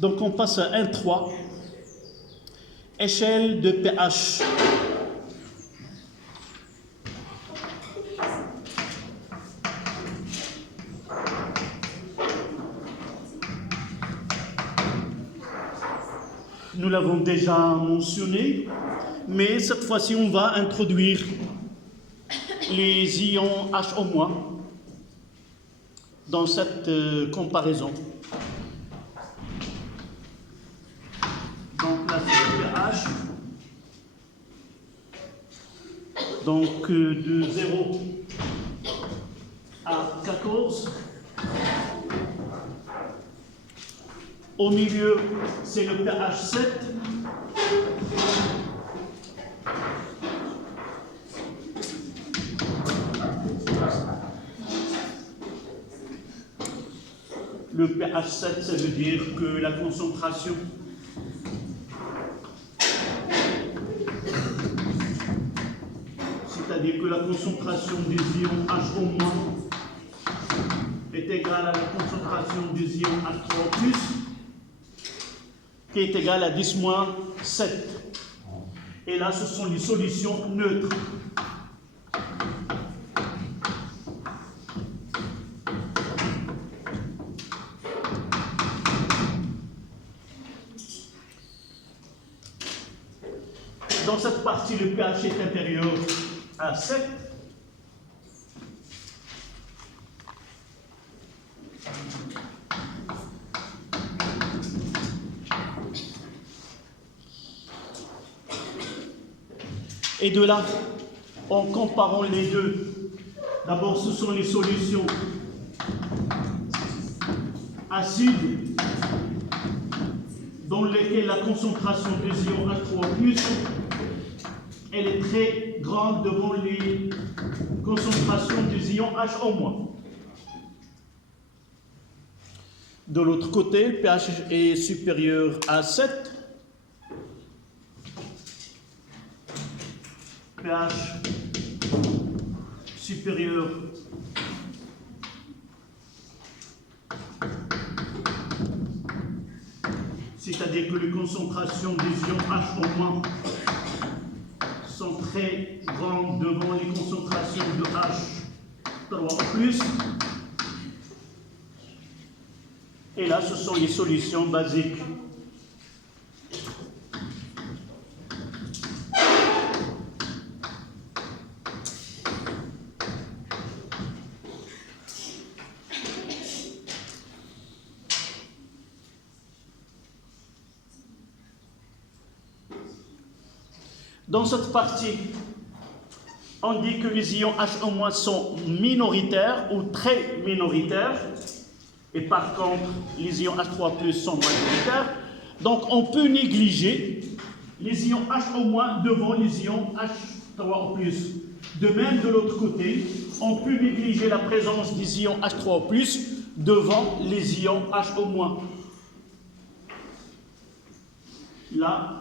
Donc on passe à 1,3. Échelle de pH. Nous l'avons déjà mentionné, mais cette fois-ci, on va introduire les ions HO- dans cette comparaison. Donc là, c'est le pH. Donc de 0 à 14. Au milieu, c'est le pH 7. Le pH 7, ça veut dire que la concentration c'est-à-dire que la concentration des ions HO- est égale à la concentration des ions H3+, qui est égale à 10-7. Et là, ce sont les solutions neutres. Dans cette partie, le pH est inférieur à 7. Et de là, en comparant les deux, d'abord ce sont les solutions acides dans lesquelles la concentration des ions H3+, elle est très grande devant les concentrations des ions HO-. De l'autre côté, le pH est supérieur à 7. pH supérieur c'est-à-dire que les concentrations des ions HO- sont très grandes devant les concentrations de H3+. Et là, ce sont les solutions basiques. Dans cette partie, on dit que les ions HO- sont minoritaires ou très minoritaires, et par contre, les ions H3+ sont majoritaires. Donc, on peut négliger les ions HO- devant les ions H3+. De même, de l'autre côté, on peut négliger la présence des ions H3+ devant les ions HO-. Là,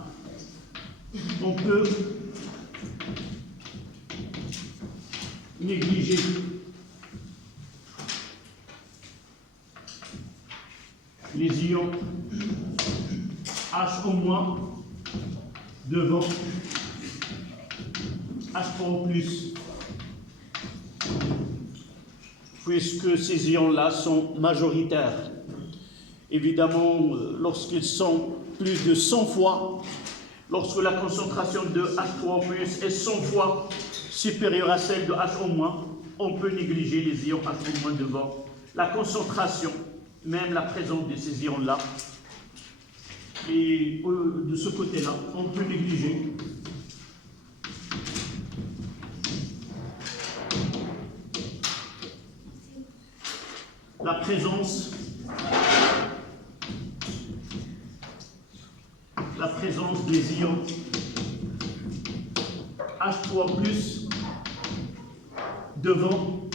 on peut négliger les ions HO- devant H3+, puisque ces ions-là sont majoritaires. Évidemment, lorsqu'ils sont plus de 100 fois, lorsque la concentration de H3+ est 100 fois supérieure à celle de HO-, on peut négliger les ions HO- devant. La concentration, même la présence de ces ions-là, et de ce côté-là, on peut négliger. La présence des ions H3+ devant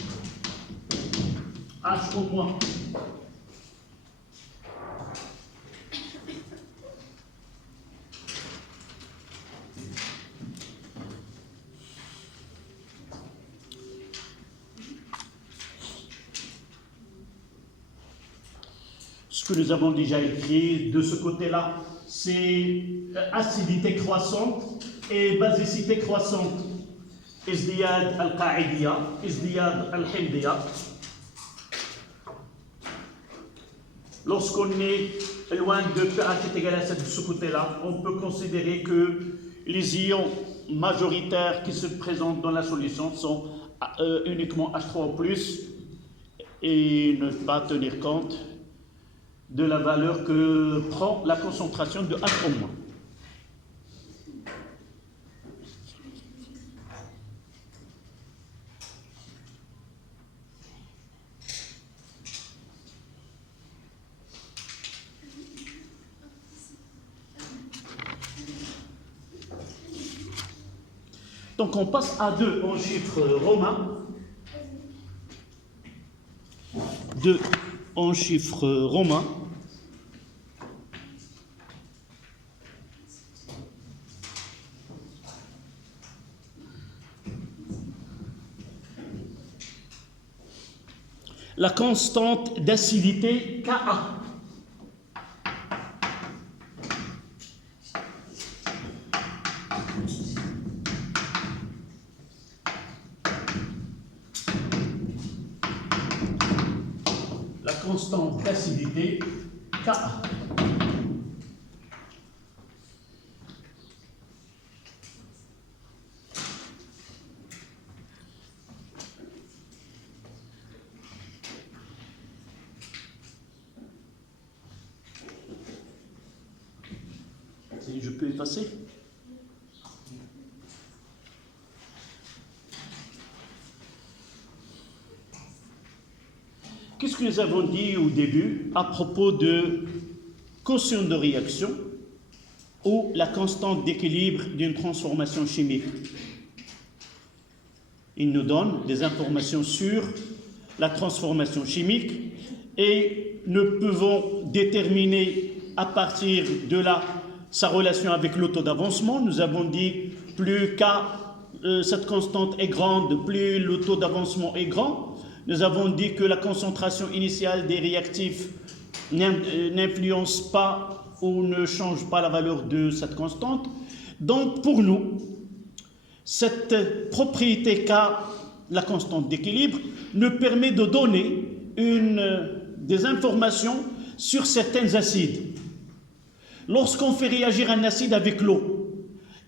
HO-. ce que nous avons déjà écrit de ce côté-là, c'est acidité croissante et basicité croissante. Izdiyad al-Qa'idiyya, Izdiyad al-Himdiyya. Lorsqu'on est loin de P1 qui est égal à 7 de ce côté-là, on peut considérer que les ions majoritaires qui se présentent dans la solution sont uniquement H3+, et ne pas tenir compte de la valeur que prend la concentration de H au moins. Donc on passe à 2 en chiffres romains. 2 en chiffres romains. La constante d'acidité Ka. La constante d'acidité Ka. Je peux effacer? Qu'est-ce que nous avons dit au début à propos de quotient de réaction ou la constante d'équilibre d'une transformation chimique? Il nous donne des informations sur la transformation chimique et nous pouvons déterminer à partir de là sa relation avec le taux d'avancement. Nous avons dit plus K, cette constante est grande, plus le taux d'avancement est grand. Nous avons dit que la concentration initiale des réactifs n'influence pas ou ne change pas la valeur de cette constante. Donc pour nous, cette propriété K, la constante d'équilibre, nous permet de donner des informations sur certains acides. Lorsqu'on fait réagir un acide avec l'eau,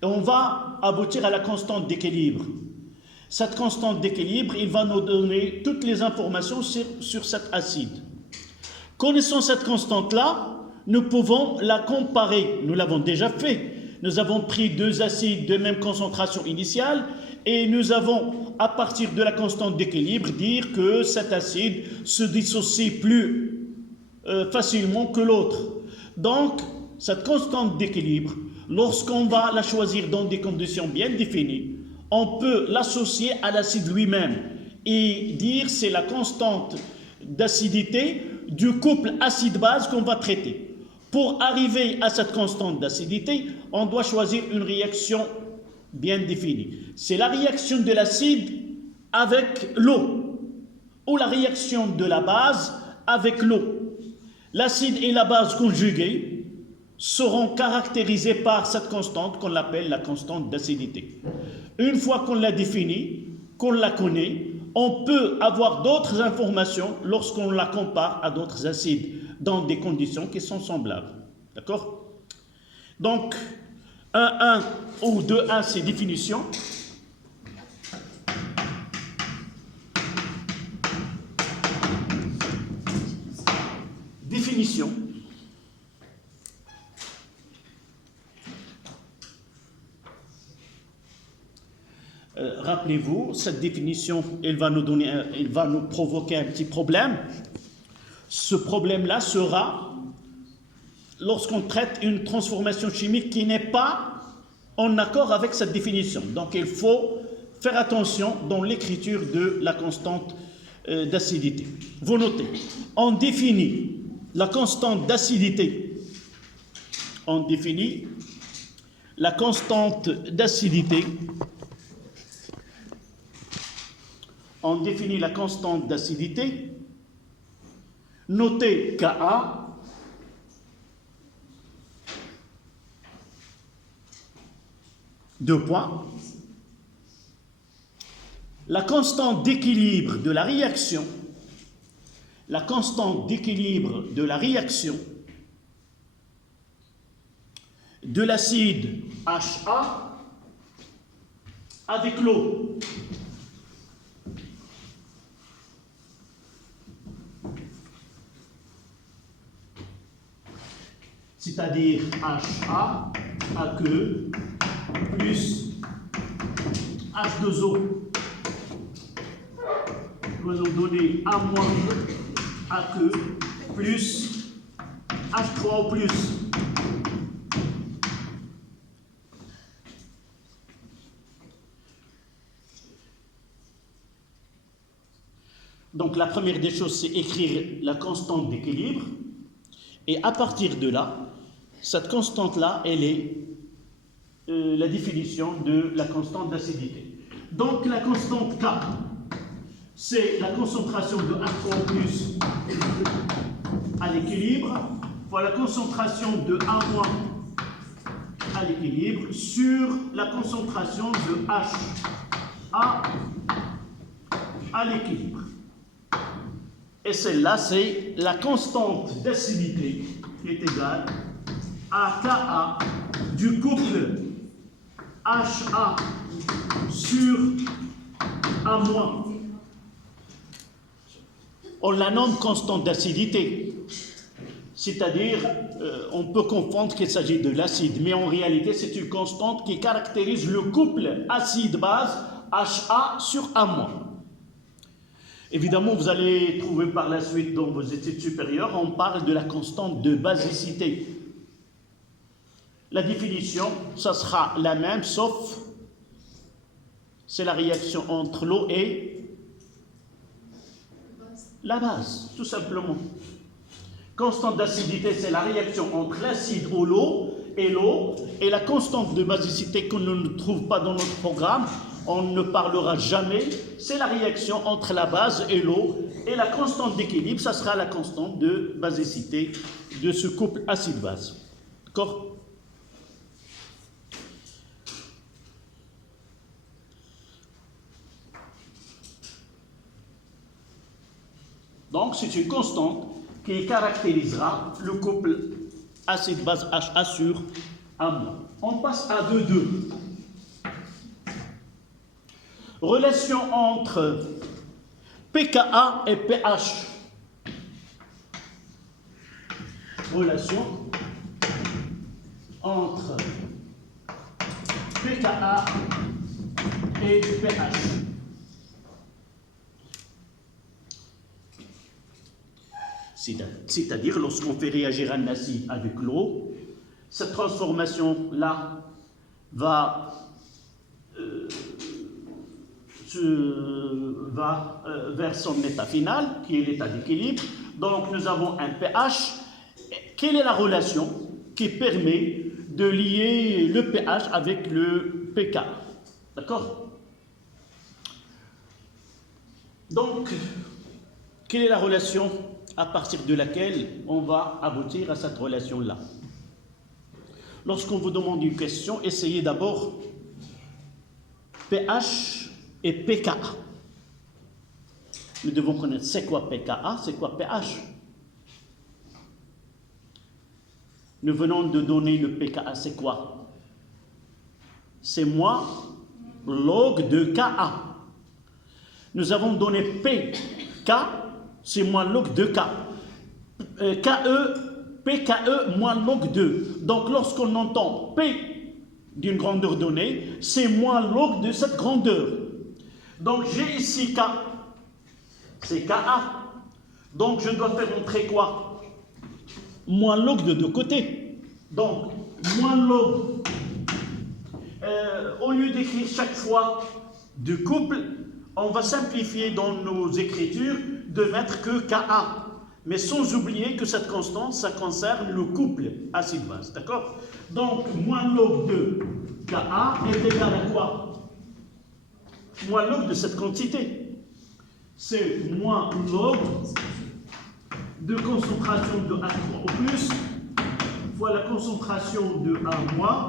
on va aboutir à la constante d'équilibre. Cette constante d'équilibre, il va nous donner toutes les informations sur cet acide. Connaissant cette constante-là, nous pouvons la comparer. Nous l'avons déjà fait. Nous avons pris 2 acides de même concentration initiale et nous avons, à partir de la constante d'équilibre, dire que cet acide se dissocie plus facilement que l'autre. Donc, cette constante d'équilibre, lorsqu'on va la choisir dans des conditions bien définies, on peut l'associer à l'acide lui-même et dire c'est la constante d'acidité du couple acide-base qu'on va traiter. Pour arriver à cette constante d'acidité, on doit choisir une réaction bien définie. C'est la réaction de l'acide avec l'eau ou la réaction de la base avec l'eau. L'acide et la base conjugués seront caractérisés par cette constante qu'on appelle la constante d'acidité. Une fois qu'on l'a définie, qu'on la connaît, on peut avoir d'autres informations lorsqu'on la compare à d'autres acides dans des conditions qui sont semblables. D'accord? Donc, 1,1 ou 2,1, c'est définition. Définition. Rappelez-vous, cette définition, elle va nous provoquer un petit problème. Ce problème-là sera lorsqu'on traite une transformation chimique qui n'est pas en accord avec cette définition. Donc il faut faire attention dans l'écriture de la constante d'acidité. Vous notez, on définit la constante d'acidité. On définit la constante d'acidité. On définit la constante d'acidité. Notez Ka Deux points. La constante d'équilibre de la réaction, la constante d'équilibre de la réaction de l'acide HA avec l'eau. C'est-à-dire HA, aqueux, plus H2O, va nous donner A- aqueux, plus H3O+. Donc la première des choses, c'est écrire la constante d'équilibre. Et à partir de là, cette constante-là, elle est la définition de la constante d'acidité. Donc la constante K, c'est la concentration de H3O+ à l'équilibre fois la concentration de A- à l'équilibre sur la concentration de HA à l'équilibre. Et celle-là, c'est la constante d'acidité qui est égale à Ka du couple HA sur A-. On la nomme constante d'acidité. C'est-à-dire, on peut confondre qu'il s'agit de l'acide, mais en réalité, c'est une constante qui caractérise le couple acide-base HA sur A-. Évidemment, vous allez trouver par la suite dans vos études supérieures, on parle de la constante de basicité. La définition, ça sera la même, sauf c'est la réaction entre l'eau et la base, tout simplement. Constante d'acidité, c'est la réaction entre l'acide ou l'eau, et la constante de basicité qu'on ne trouve pas dans notre programme, on ne parlera jamais, c'est la réaction entre la base et l'eau, et la constante d'équilibre, ça sera la constante de basicité de ce couple acide-base. D'accord ? Donc, c'est une constante qui caractérisera le couple acide-base HA sur A-. On passe à 2,2. Relation entre pKa et pH. Relation entre pKa et pH. C'est-à-dire, lorsqu'on fait réagir un acide avec l'eau, cette transformation-là va, vers son état final, qui est l'état d'équilibre. Donc, nous avons un pH. Quelle est la relation qui permet de lier le pH avec le pK? D'accord? Donc, quelle est la relation à partir de laquelle on va aboutir à cette relation-là? Lorsqu'on vous demande une question, essayez d'abord pH et pKa. Nous devons connaître c'est quoi pKa, c'est quoi pH. Nous venons de donner le pKa, c'est quoi? C'est moins log de Ka. Nous avons donné pK, c'est moins log de K. PKE moins log 2. Donc lorsqu'on entend P d'une grandeur donnée, c'est moins log de cette grandeur. Donc j'ai ici K, c'est Ka. Donc je dois faire entrer quoi? Moins log de deux côtés. Donc moins log, au lieu d'écrire chaque fois du couple, on va simplifier dans nos écritures de mettre que Ka. Mais sans oublier que cette constante, ça concerne le couple acide-base, d'accord? Donc, moins log de Ka est égal à quoi? Moins log de cette quantité. C'est moins log de concentration de H3O+, fois la concentration de A-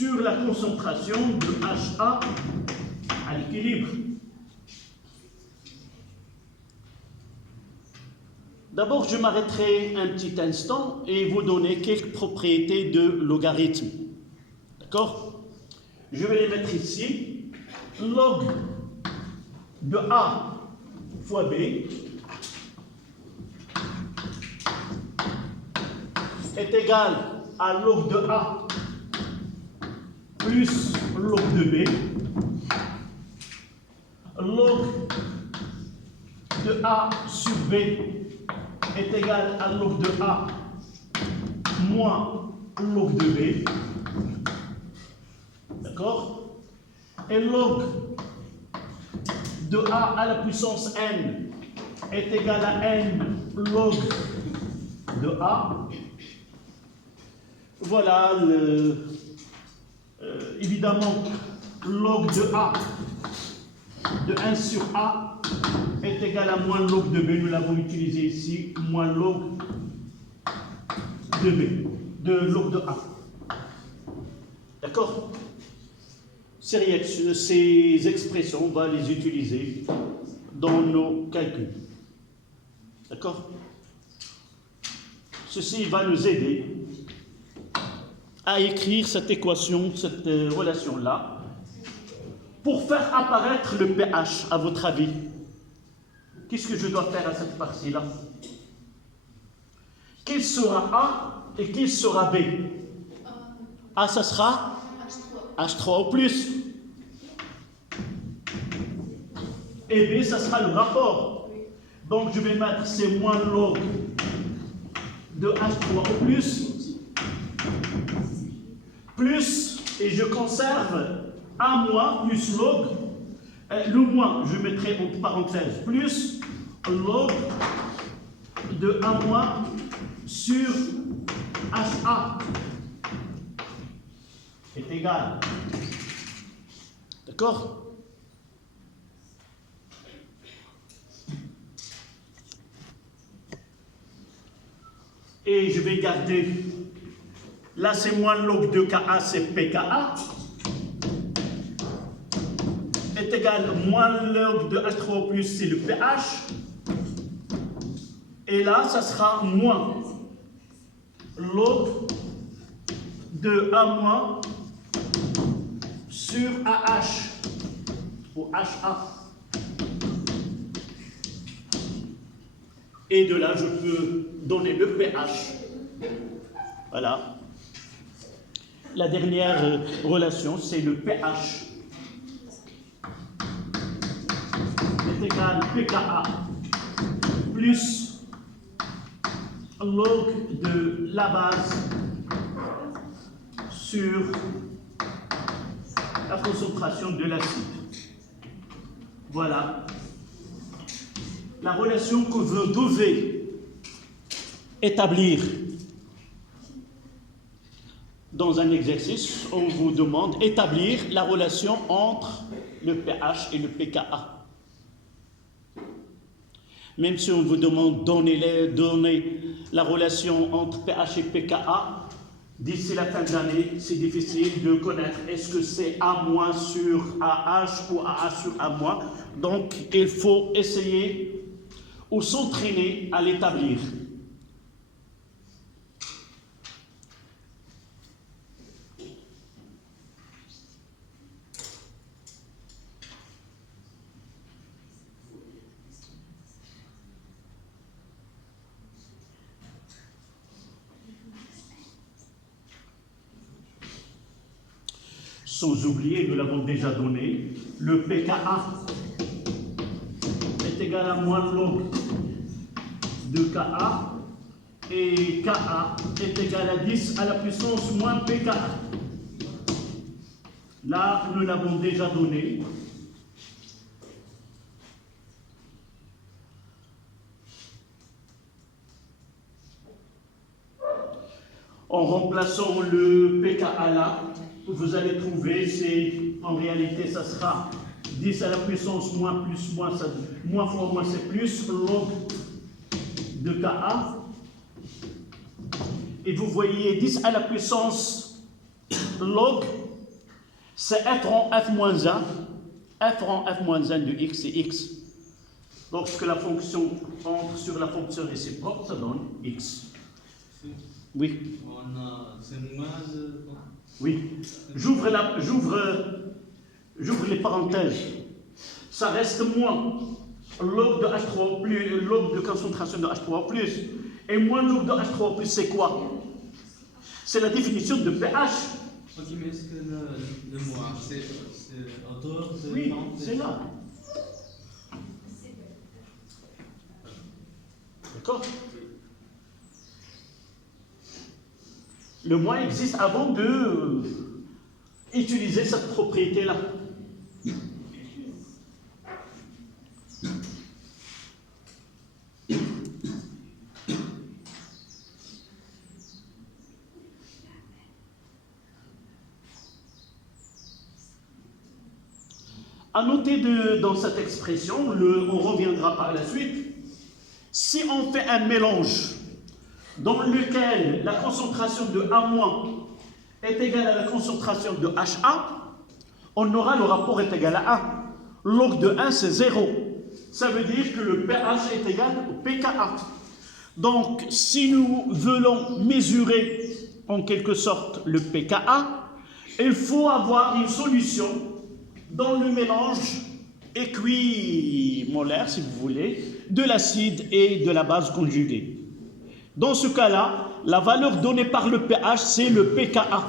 sur la concentration de HA à l'équilibre. D'abord, je m'arrêterai un petit instant et vous donner quelques propriétés de logarithme. D'accord? Je vais les mettre ici. Log de A fois B est égal à log de A plus log de B. Log de A sur B est égal à log de A moins log de B. D'accord? Et log de A à la puissance n est égal à n log de A. Voilà, évidemment, log de A de 1 sur A est égal à moins log de B. Nous l'avons utilisé ici, moins log de B, de log de A. D'accord? Ces expressions, on va les utiliser dans nos calculs. D'accord? Ceci va nous aider à écrire cette équation, cette relation-là, pour faire apparaître le pH, à votre avis. Qu'est-ce que je dois faire à cette partie-là? Quel sera A et quel sera B? A, ça sera H3 au plus. Et B, ça sera le rapport. Donc, je vais mettre c'est moins log de H3 au plus, et je conserve A moins plus log, le moins, je mettrai entre parenthèses, plus log de A moins sur HA est égal. D'accord? Et je vais garder, là c'est moins log de Ka, c'est pKa, est égal moins log de H3 plus, c'est le pH. Et là, ça sera moins log de A moins sur AH, ou HA. Et de là, je peux donner le pH. Voilà. La dernière relation, c'est le pH. Est égal à pKa plus log de la base sur la concentration de l'acide. Voilà la relation que vous devez établir dans un exercice. On vous demande d'établir la relation entre le pH et le pKa. Même si on vous demande de donner la relation entre pH et pKa, d'ici la fin de l'année, c'est difficile de connaître est-ce que c'est A- sur AH ou AA sur A-. Donc, il faut essayer ou s'entraîner à l'établir. Sans oublier, nous l'avons déjà donné, le pKa est égal à moins log de Ka, et Ka est égal à 10 à la puissance moins pKa. Là, nous l'avons déjà donné. En remplaçant le pKa là, vous allez trouver, en réalité, ça sera 10 à la puissance moins plus moins, moins fois moins c'est plus, log de Ka. Et vous voyez 10 à la puissance log c'est f rang f moins 1. F rang f moins 1 de x c'est x. Lorsque la fonction entre sur la fonction réciproque, ça donne x. Oui. Oui. J'ouvre les parenthèses. Ça reste moins log de H3 plus, log de concentration de H3 plus. Et moins log de H3 plus, c'est quoi? C'est la définition de pH. Ok, mais est-ce que le moins, c'est en dehors de... Oui, c'est là. D'accord? Le moins existe avant de utiliser cette propriété-là. À noter dans cette expression, on reviendra par la suite, si on fait un mélange dans lequel la concentration de A- est égale à la concentration de HA, on aura le rapport est égal à 1. Log de 1, c'est 0. Ça veut dire que le pH est égal au pKa. Donc, si nous voulons mesurer en quelque sorte le pKa, il faut avoir une solution dans le mélange équimolaire, si vous voulez, de l'acide et de la base conjuguée. Dans ce cas-là, la valeur donnée par le pH, c'est le pKa.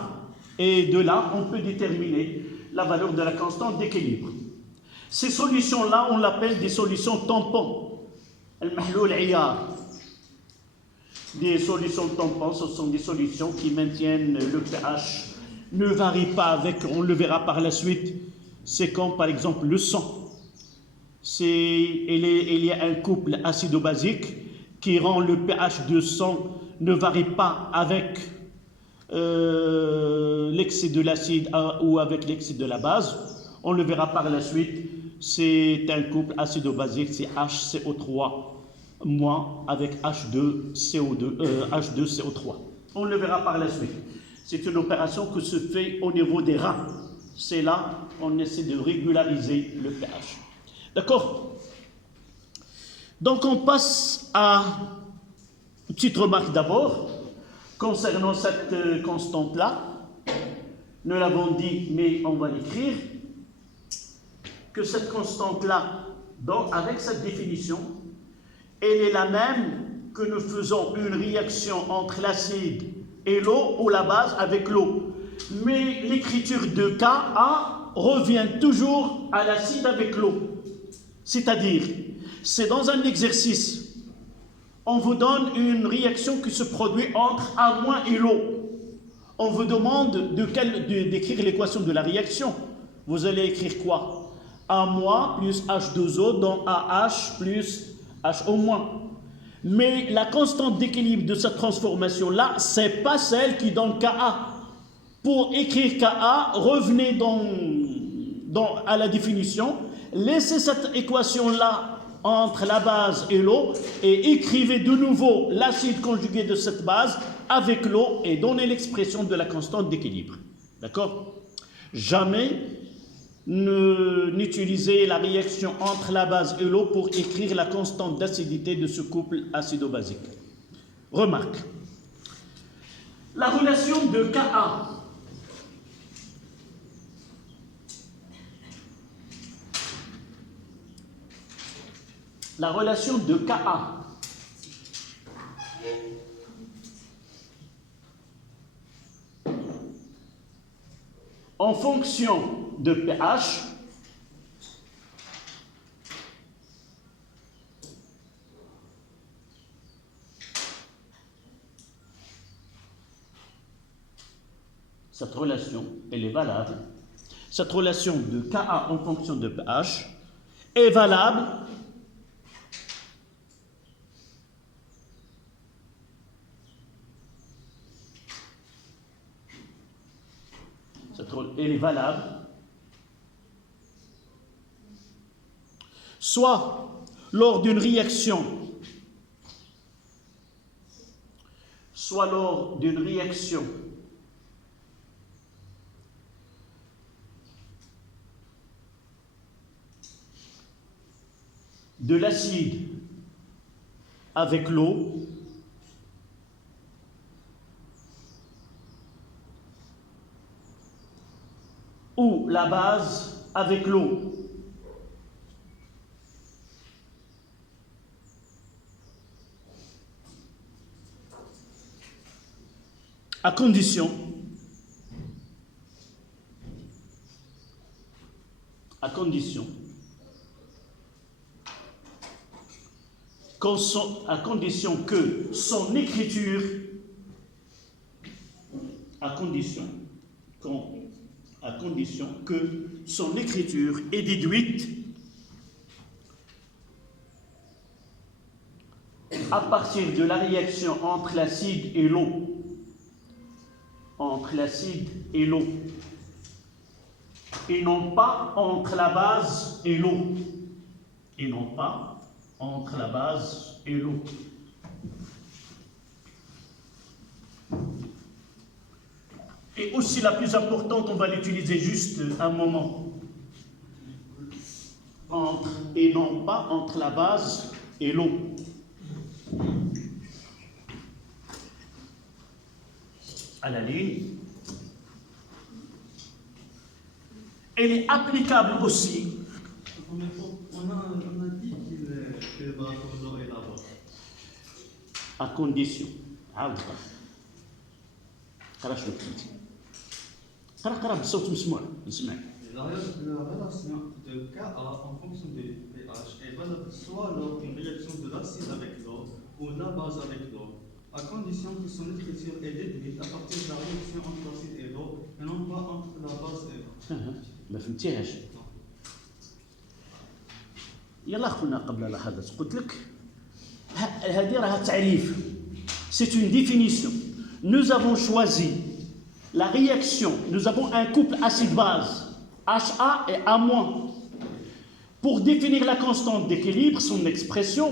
Et de là, on peut déterminer la valeur de la constante d'équilibre. Ces solutions-là, on l'appelle des solutions tampons. Des solutions tampons, ce sont des solutions qui maintiennent le pH, ne varient pas avec, on le verra par la suite. C'est comme par exemple le sang. Il y a un couple acido-basique qui rend le pH de sang ne varie pas avec l'excès de l'acide ou avec l'excès de la base. On le verra par la suite. C'est un couple acido-basique, c'est HCO3- avec H2CO3. On le verra par la suite. C'est une opération qui se fait au niveau des reins. C'est là qu'on essaie de régulariser le pH. D'accord? Donc on passe à une petite remarque d'abord concernant cette constante-là. Nous l'avons dit, mais on va l'écrire, que cette constante-là, avec cette définition, elle est la même que nous faisons une réaction entre l'acide et l'eau ou la base avec l'eau. Mais l'écriture de Ka revient toujours à l'acide avec l'eau. C'est-à-dire, c'est dans un exercice, on vous donne une réaction qui se produit entre A- et l'eau. On vous demande d'écrire l'équation de la réaction. Vous allez écrire quoi? A- plus H2O dans AH plus HO-. Mais la constante d'équilibre de cette transformation-là, ce n'est pas celle qui donne Ka. Pour écrire Ka, revenez à la définition, laissez cette équation-là entre la base et l'eau et écrivez de nouveau l'acide conjugué de cette base avec l'eau et donnez l'expression de la constante d'équilibre. D'accord? Jamais n'utilisez la réaction entre la base et l'eau pour écrire la constante d'acidité de ce couple acido-basique. Remarque. La relation de Ka. La relation de Ka. En fonction de pH, cette relation, elle est valable. Cette relation de Ka en fonction de pH est valable elle est valable soit lors d'une réaction, de l'acide avec l'eau, ou la base avec l'eau. À condition que son écriture, à condition que son écriture est déduite à partir de la réaction entre l'acide et l'eau. Et non pas entre la base et l'eau. Et aussi la plus importante, on va l'utiliser juste un moment. Et non pas entre la base et l'eau. À la ligne. Elle est applicable aussi. On a dit qu'il va pour l'eau et la base. À condition. قرأ بالصوت مسموع نسمع. La relation de Ka en fonction des pH est valable soit lors d'une réaction de l'acide avec l'eau ou de la base avec l'eau, à condition que son écriture est déduite à partir de la réaction entre l'acide et l'eau et non pas entre la base et l'eau. ما فهمتيهاش. يلا قلنا قبل لحظات قلت لك هذه راها تعريف. C'est une définition. Nous avons choisi la réaction. Nous avons un couple acide-base, HA et A-. Pour définir la constante d'équilibre, son expression,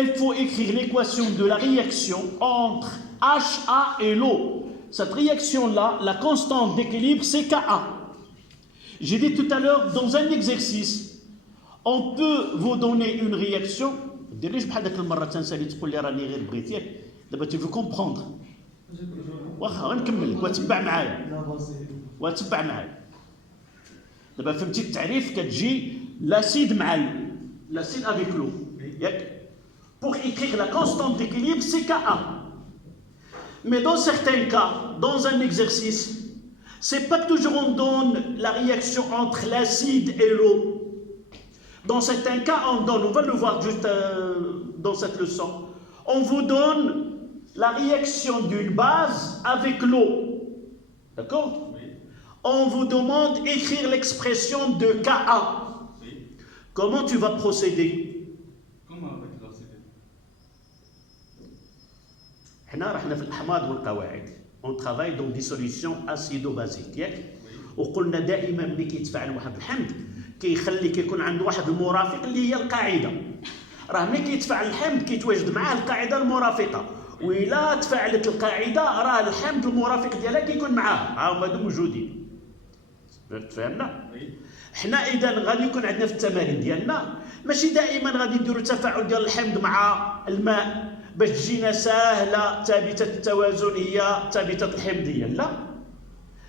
il faut écrire l'équation de la réaction entre HA et l'eau. Cette réaction-là, la constante d'équilibre, c'est Ka. J'ai dit tout à l'heure, dans un exercice, on peut vous donner une réaction. ديريش بحال داك المره تنسالي تقول لي راني غير بغيتيك دابا تيفو كومبروندر واخا غنكمل لك وتبع معايا دابا فهمتي التعريف كتجي لاسيد مع لاسيد افيك لو ياك pour écrire la constante d'équilibre c'est Ka. Mais dans certains cas, dans un exercice, c'est pas toujours on donne la réaction entre l'acide et l'eau. Dans certains cas, on donne, on va le voir juste dans cette leçon, on vous donne la réaction d'une base avec l'eau. D'accord? Oui. On vous demande d'écrire l'expression de Ka. Oui. Comment tu vas procéder? Comment avec l'acide? حنا رحنا في الأحماض والقواعد. On travaille dans des solutions acido-basiques. ياك؟ وقلنا دائما ملي كيتفاعل واحد الحمض كيخلي كيكون عنده واحد المرافق اللي هي القاعده. راه ملي كيتفاعل الحمض كيتواجد معاه القاعده المرافقه، وإلا تفاعلت القاعده راه الحمض المرافق ديالها كيكون معاها، ها هما هادو موجودين. تفهمنا؟ حنا اذا غادي يكون عندنا في التمارين ديالنا ماشي دائما غادي نديروا التفاعل ديال الحمض مع الماء باش تجينا ساهله ثابته التوازن هي ثابته الحمضيه، لا،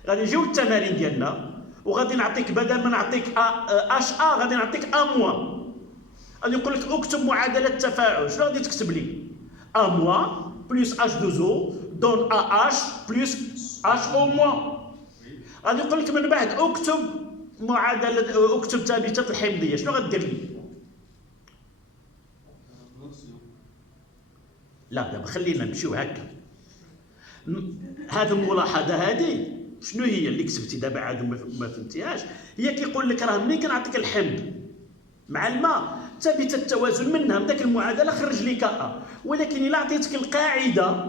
غادي نجيو التمارين ديالنا وغادي نعطيك بدل ما نعطيك اش ا غادي نعطيك ا موان. غادي نقول لك اكتب معادله التفاعل. شنو غادي تكتب لي؟ ا موان بلس اش 2 او دون ا اش بلس اش او موان. غادي نقول لك من بعد اكتب معادله، اكتب ثابته الحمضيه. شنو غدير لي؟ لا دابا خلينا نمشيو هكا. هذه الملاحظه هذه شنو هي اللي كتبتي دابا عاد ما فهمتيهاش؟ هي كيقول لك راه ملي كنعطيك الحمض مع الماء ثابته التوازن منها من داك المعادله خرج لي كا، ولكن الا عطيتك القاعده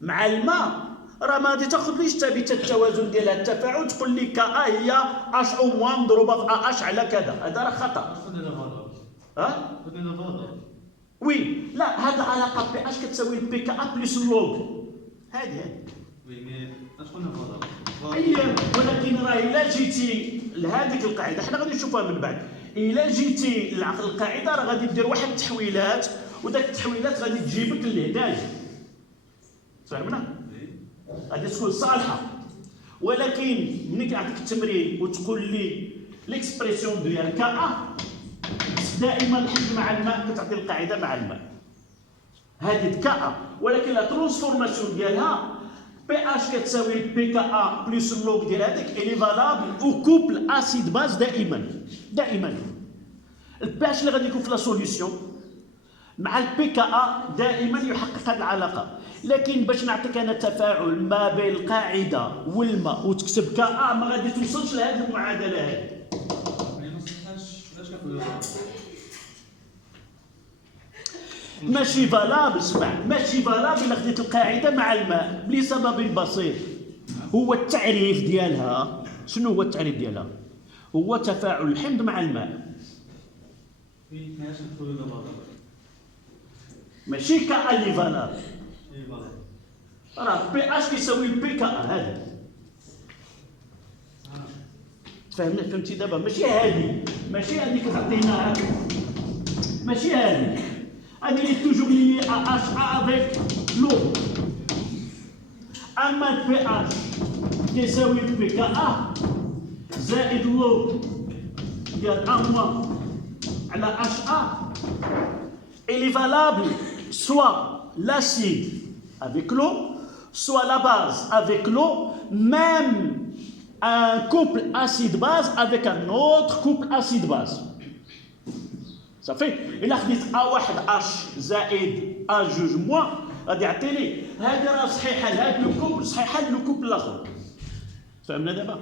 مع الماء راه ما غادي تاخذ ليش ثابته التوازن ديال هذا التفاعل تقول لي كا هي اش او موان مضروبه في ا اش على كذا. هذا راه خطا. ها؟ وي لا، هذا علاقه بي اش كتساوي بي كا بلس اللوغ. هذه وي مي اش قلنا اي، ولكن راه الا جيتي لهذيك القاعده حنا غادي نشوفها من بعد. الا جيتي القاعده راه غادي دير واحد التحويلات وداك التحويلات غادي تجيبك للهدايه. فهمنا؟ غادي تكون صالحه. ولكن ملي كنعطيك التمرين وتقول لي ليكسبرسيون ديال كا دائما الحمض مع الماء كتعطي القاعده مع الماء. هذه كا، ولكن لا ترانسفورماسيون ديالها بي اش كتساوي بي كا ا بلس اللوغ ديال هذاك الي فالابل او كوبل اسيد باز دائما. البي اش اللي غادي يكون في لا سوليسيون مع البي كا ا دائما يحقق هذه العلاقه. لكن باش نعطيك انا تفاعل ما بين القاعده والماء وتكتب كا ا ما غادي توصلش لهذه المعادله هذه. ماشي فالابل. اسمع، ماشي فالابل الا خديت القاعده مع الماء لسبب بسيط. هو التعريف ديالها. شنو هو التعريف ديالها؟ هو تفاعل الحمض مع الماء. ماشي كا اللي فالابل. راه بي اش كيساوي بي كا هذا. فهمتي دابا؟ ماشي هذه كتعطينا، ماشي هذه اللي توجور لي ا اش ا افيك لو. اما البي اش كيساوي بي كا ا زائد لو ديال ا موان على اش ا. Il est valable soit l'acide avec l'eau, soit la base avec l'eau, même un couple acide-base avec un autre couple acide-base. Ça fait, il a dit A1 H زائد A2 moins, غادي يعطيني هذه راه صحيحه لهذا الكوبل صحيحه للكوبل الاخر. فهمنا دابا؟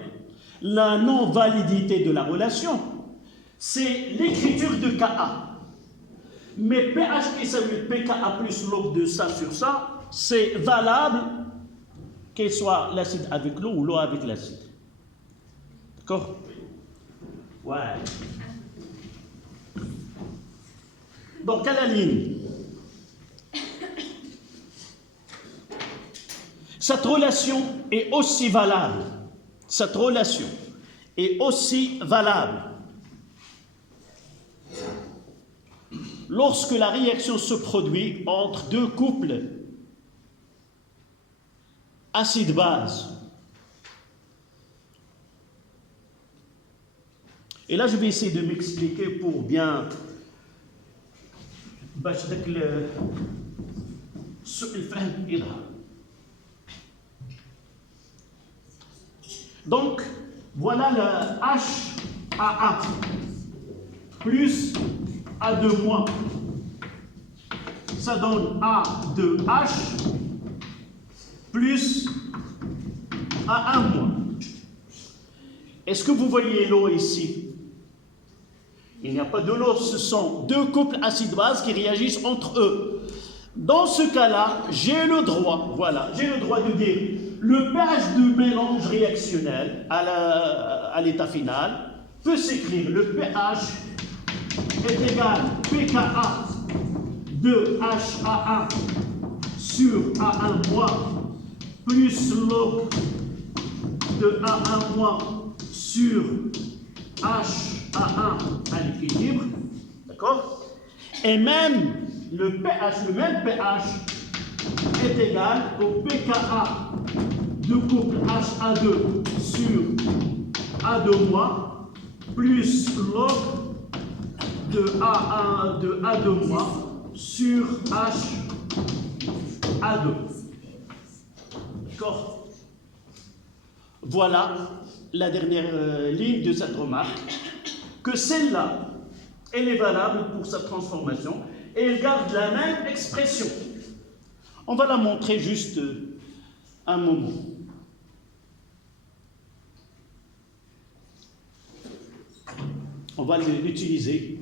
La non-validité de la relation, c'est l'écriture de KA. Mais pH qui s'appelle pKa plus log de ça sur ça, c'est valable qu'il soit l'acide avec l'eau ou l'eau avec l'acide. D'accord? Ouais. Donc à la ligne, cette relation est aussi valable. Cette relation est aussi valable lorsque la réaction se produit entre deux couples acide-base. Et là, je vais essayer de m'expliquer pour bien. Donc, voilà le HAA plus A2 moins. Ça donne A2H plus A1 moins. Est-ce que vous voyez l'eau ici? Il n'y a pas de l'eau, ce sont deux couples acide-base qui réagissent entre eux. Dans ce cas-là, j'ai le droit de dire le pH du mélange réactionnel à l'état final peut s'écrire le pH est égal à pKa de HAA sur A1- plus log de A1- sur HA1 à l'équilibre, d'accord? Et même le même pH est égal au pKa de couple HA2 sur A2- plus log de A2- sur HA2. D'accord? Voilà la dernière ligne de cette remarque, que celle-là, elle est valable pour cette transformation et elle garde la même expression. On va la montrer juste un moment. On va l'utiliser.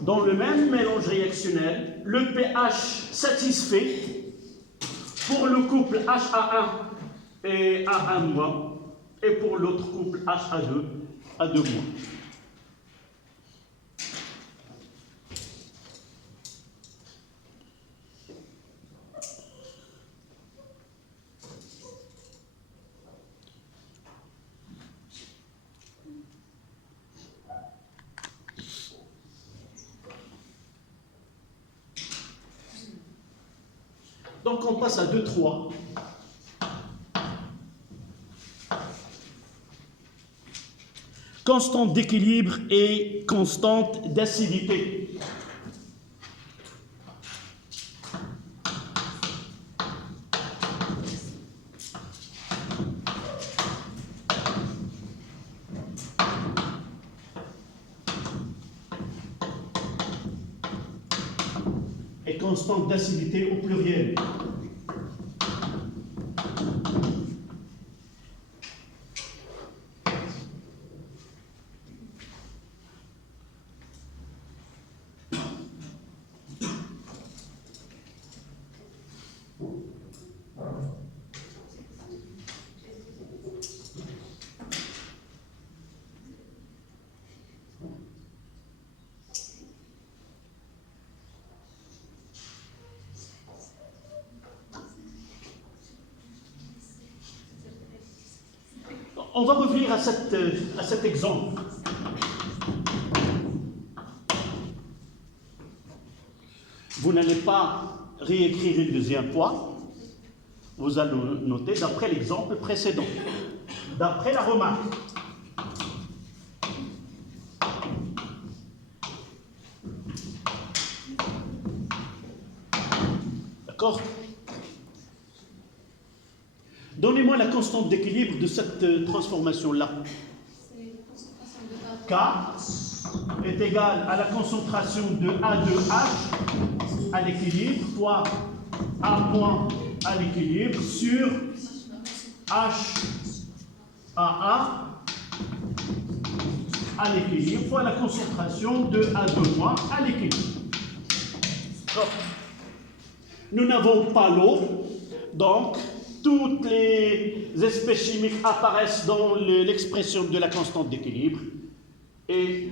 Dans le même mélange réactionnel, le pH satisfait pour le couple HA1 et A1- et pour l'autre couple HA2, A2-. Donc on passe à 2, 3. Constante d'équilibre et constante d'acidité. Et constante d'acidité au pluriel. On va revenir à cet exemple. Vous n'allez pas réécrire une deuxième fois. Vous allez noter d'après l'exemple précédent, d'après la remarque. D'accord? Donnez-moi la constante d'équilibre de cette transformation-là. K est égal à la concentration de A2H à l'équilibre fois A- à l'équilibre sur HAA à l'équilibre fois la concentration de A2- à l'équilibre. Nous n'avons pas l'eau, donc toutes les espèces chimiques apparaissent dans l'expression de la constante d'équilibre. Et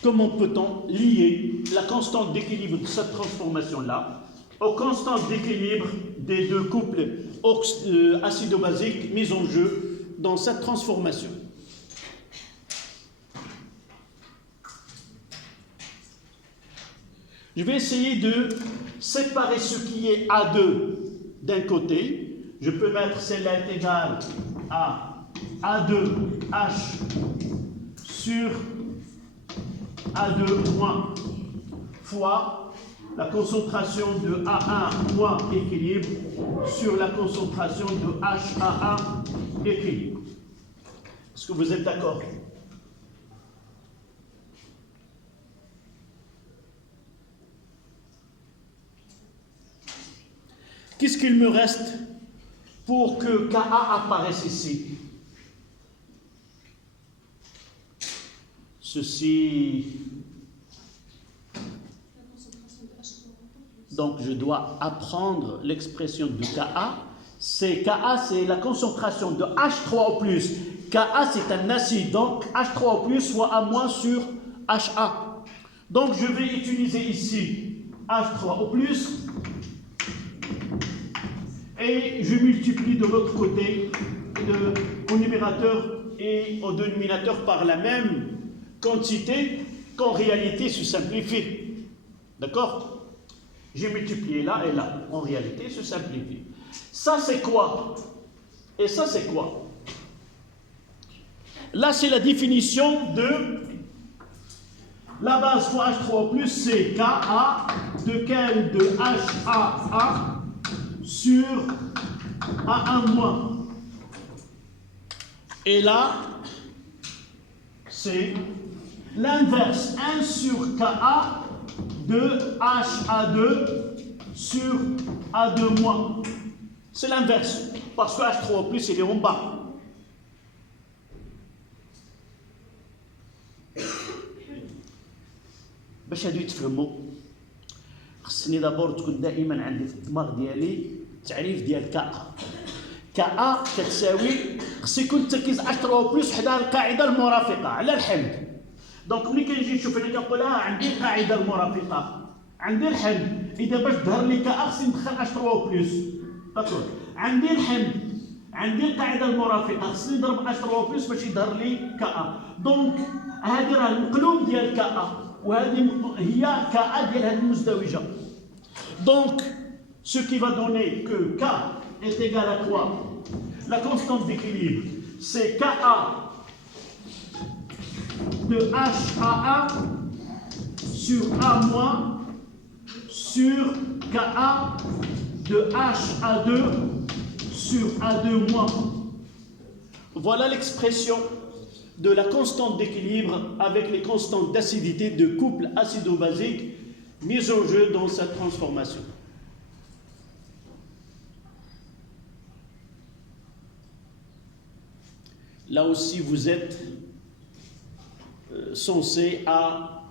comment peut-on lier la constante d'équilibre de cette transformation-là aux constantes d'équilibre des deux couples acido-basiques mis en jeu dans cette transformation? Je vais essayer de séparer ce qui est A2 d'un côté. Je peux mettre celle-là est égale à A2H sur A2- fois la concentration de A1- équilibre sur la concentration de HAA équilibre. Est-ce que vous êtes d'accord? Qu'est-ce qu'il me reste pour que Ka apparaisse ici? Ceci. Donc je dois apprendre l'expression de Ka. Ka, c'est la concentration de H3O+. Ka, c'est un acide, donc H3O+, soit A- sur HA. Donc je vais utiliser ici H3O+, et je multiplie de l'autre côté au numérateur et au dénominateur par la même quantité qu'en réalité se simplifie. D'accord? J'ai multiplié là et là. En réalité, se simplifie. Ça, c'est quoi? Et ça, c'est quoi? Là, c'est la définition de la base fois H3O+, c'est Ka de quel de HAA sur A1-. Et là, c'est l'inverse, 1 sur Ka de HA2 sur A2-. C'est l'inverse, parce que H3O+, il est en bas. باش هادو يتفهموا خصني دابور تكون دائما عندي في الدماغ ديالي تعريف ديال كا كتساوي خص يكون التركيز 10 حدا القاعده المرافقه على الحمل. دونك ملي كنجي نشوف انا كنقول عندي القاعده المرافقه عندي الحمل، اذا باش ظهر لي كا خصني ندخل 10 داكور. عندي الحمل عندي القاعده المرافقه خصني نضرب 10 باش يظهر لي كا. دونك هذه راه المقلوب ديال كا. وهذه هي كا ديال هذه المزدوجه. Donc ce qui va donner que K est égal à quoi? La constante d'équilibre, c'est KA de H à A sur A moins sur KA de H à 2 sur A2 moins. Voilà l'expression de la constante d'équilibre avec les constantes d'acidité de couple acido-basique mises en jeu dans cette transformation. Là aussi, vous êtes censé à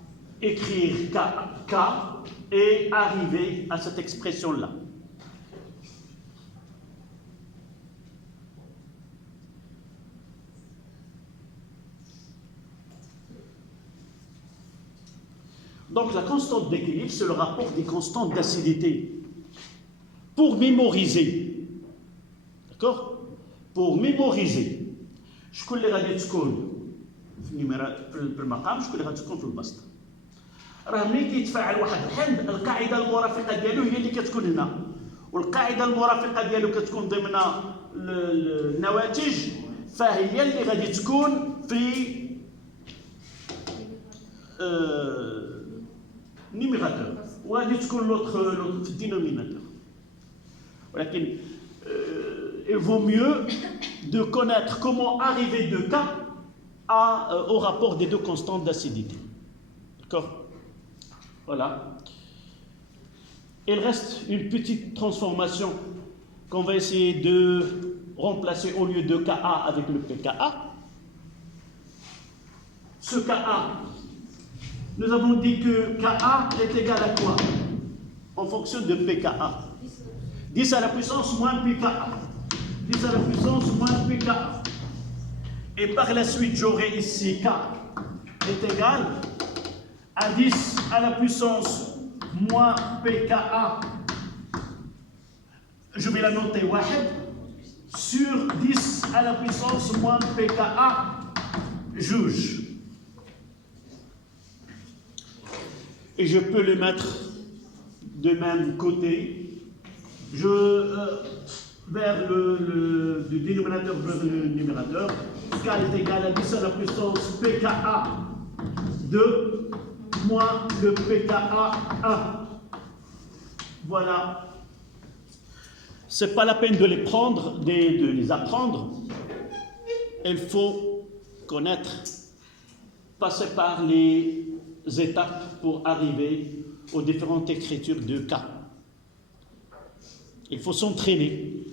écrire K et arriver à cette expression-là. Donc la constante d'équilibre, c'est le rapport des constantes d'acidité. Pour mémoriser, d'accord? Pour mémoriser, شكون اللي غادي تكون في المقام، شكون اللي غادي تكون في البسط. راه ملي كيتفاعل واحد الحمض القاعده المرافقه ديالو هي اللي كتكون هنا، والقاعده المرافقه ديالو كتكون ضمن النواتج، فهي اللي غادي تكون في numérateur وغادي تكون l'autre في الدينوميناتور. ولكن il vaut mieux de connaître comment arriver de K au rapport des deux constantes d'acidité. D'accord? Voilà. Il reste une petite transformation qu'on va essayer de remplacer au lieu de Ka avec le pKa. Ce Ka, nous avons dit que Ka est égal à quoi? En fonction de pKa. 10 à la puissance moins pKa. 10 à la puissance moins pKa. Et par la suite, j'aurai ici K est égal à 10 à la puissance moins pKa. Je vais la noter 1 sur 10 à la puissance moins pKa juge. Et je peux le mettre de même côté. Vers du dénominateur vers le numérateur. K est égal à 10 à la puissance pKa 2 moins le pKa 1. Voilà. C'est pas la peine de les prendre, de les apprendre. Il faut connaître, passer par les étapes pour arriver aux différentes écritures de K. Il faut s'entraîner.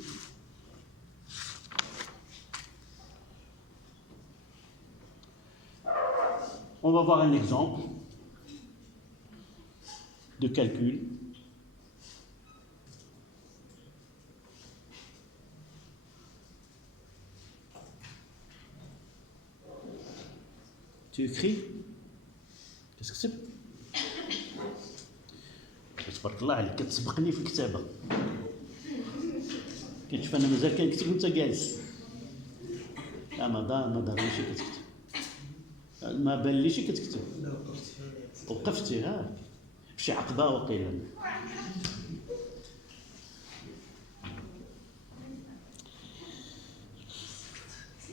On va voir un exemple de calcul. Tu écris? Qu'est-ce que c'est? تبارك الله عليك كتسبقني في الكتابة. كتشوف أنا مازال كنكتب وأنت جالس. لا ما ضروريش كتكتب. ما بانليش كتكتب. وقفتي ها. بشي عقبة وقيلا.